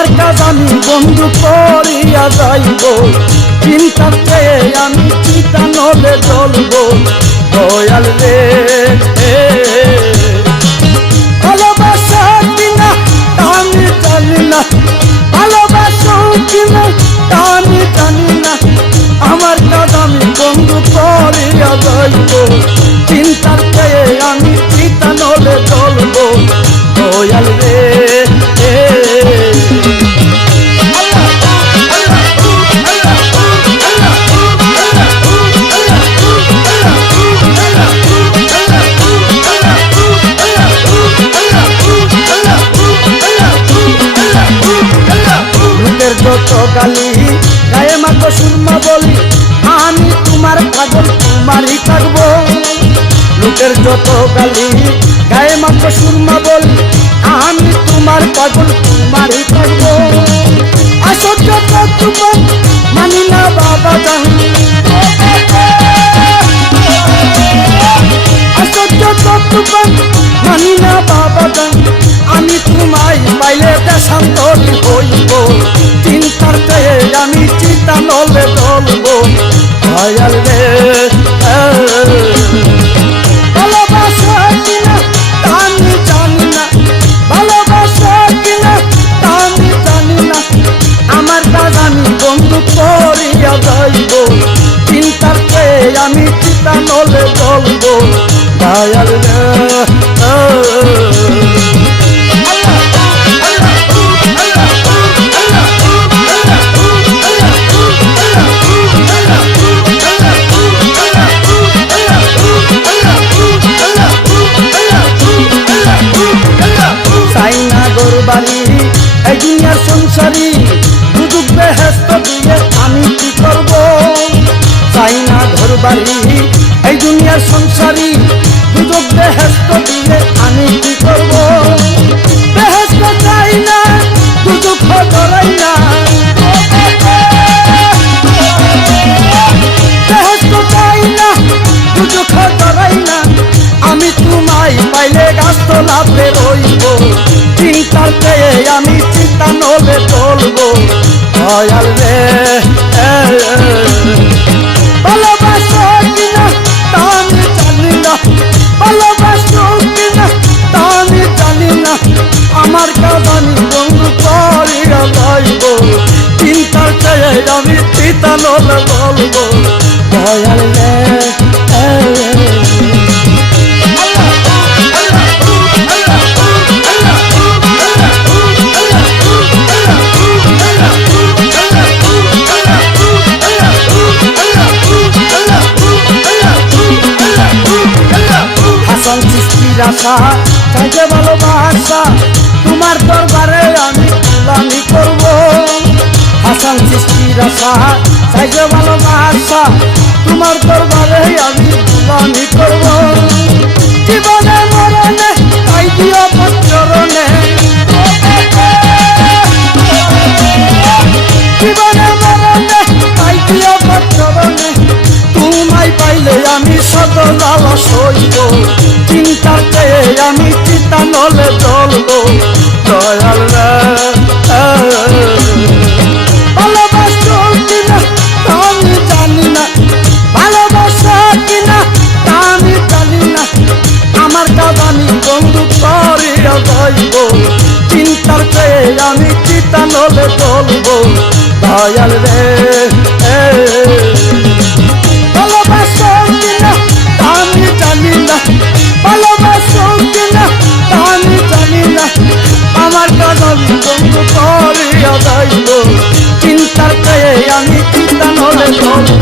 আমার কাজ আমি বন্ধু করিয়া যাইব, চিন্তার চেয়ে আমি চিতা নলে জ্বলব। দয়াল রে ভালোবাসা কিনা তা আমি জানি না, ভালোবাসো কিনা তা আমি জানি না। আমার কাজ আমি বন্ধু করিয়া যাইব, চিন্তার চেয়ে আমি চিতা নলে জ্বলব। দয়াল রে যত গালি গায়ে মাখো সুরমা বলি, আমি তোমার পাগল তোমারই থাকবো। লোকের যত গালি গায়ে মাখো সুরমা বলি, আমি তোমার পাগল তোমারই থাকবো। আসো যত তোমার মানি না বাবা জান, আসো যত তোমার মানি না বাবা জান। আমি তোমায় পাইলে দেশান্তরী হইব, চিন্তার চেয়ে আমি চিতা নলে জ্বলব। দয়াল রে ভালোবাসা কিনা তা আমি জানি না, ভালোবাসা কিনা তা আমি জানি না। আমার কাজ আমি বন্ধু করিয়া যাইব, চিন্তার চেয়ে আমি চিতা নলে জ্বলব। দয়াল রে এই দুনিয়ার সংসারী দুদুক বেহেস্ত দিয়ে আমি কি করব। চাই না ঘর বাড়ি এই দুনিয়ার সংসারী দুদুক বেহেস্ত দিয়ে আমি কি করব। বেহেস্ত চাই না দুদুক ডরাই না, বেহেস্ত চাই না দুদুক ডরাই না। আমি তোমায় পাইলে গাছতলাতে রইব, চিন্তার চেয়ে আমি চিন্তা নলে জ্বলব। দয়াল রে ভালোবাসো কিনা তা আমি জানি না, ভালোবাসো কিনা তা আমি জানি না। আমার কাজ আমি বন্ধু করিয়া যাইব, চিন্তার চেয়ে আমি চিন্তা নলে জ্বলব। দয়াল রে আশা চাইতে ভালোবাসা, তোমার দরবারে আমি গোলামি করব। হাসান সৃষ্টির আশা চাইতে ভালোবাসা, তোমার দরবারে আমি গোলামি করব। জীবনে মরণে তাই দিও চরণে, জীবনে মরণে তাই দিও চরণে। তোমায় পাইলে আমি সদ লালস হইব, চিন্তার চেয়ে আমি চিতা নলে জ্বলব। দয়াল ভালোবাসো কিনা তা আমি জানি না, ভালোবাসা কিনা তা আমি জানি না। আমার কাজ আমি বন্ধু করিয়া যাইব, চিন্তার চেয়ে আমি চিতা নলে জ্বলব। দয়াল রে ভালোবাসো কিনা তা আমি জানি না, ভালোবাসো কিনা তা আমি জানি না। আমার কাজ আমি বন্ধু করিয়া যাইব, চিন্তার চেয়ে আমি চিন্তা নলে জ্বলব।